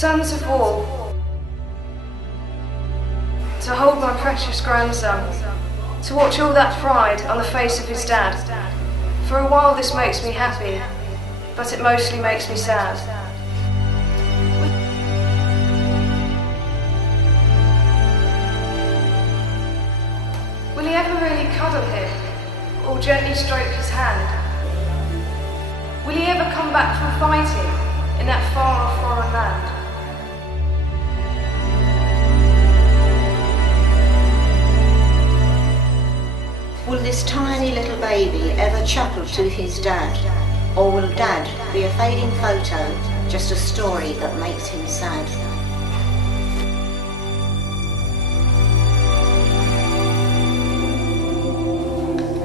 Sons of war, to hold my precious grandson, to watch all that pride on the face of his dad. For a while this makes me happy, but it mostly makes me sad. Will he ever really cuddle him, or gently stroke his hand? Will he ever come back from fighting in that far-off foreign land? Will this tiny little baby ever chuckle to his dad? Or will dad be a fading photo, just a story that makes him sad?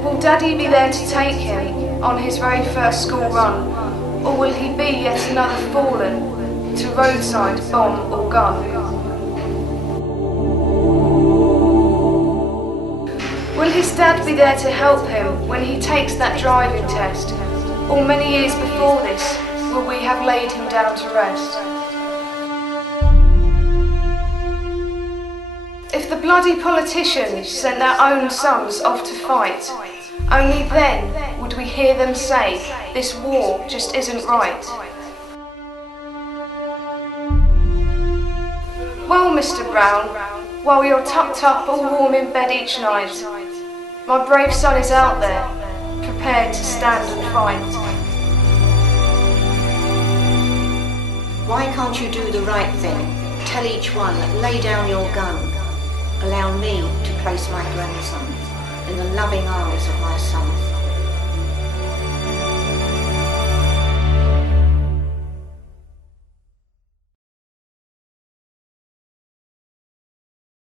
Will Daddy be there to take him on his very first school run? Or will he be yet another fallen to roadside bomb or gun? Will his dad be there to help him when he takes that driving test? Or many years before this, will we have laid him down to rest? If the bloody politicians sent their own sons off to fight, only then would we hear them say, this war just isn't right. Well, Mr. Brown, while you're tucked up all warm in bed each night, my brave son is out there, prepared to stand and fight. Why can't you do the right thing? Tell each one, lay down your gun. Allow me to place my grandson in the loving arms of my son.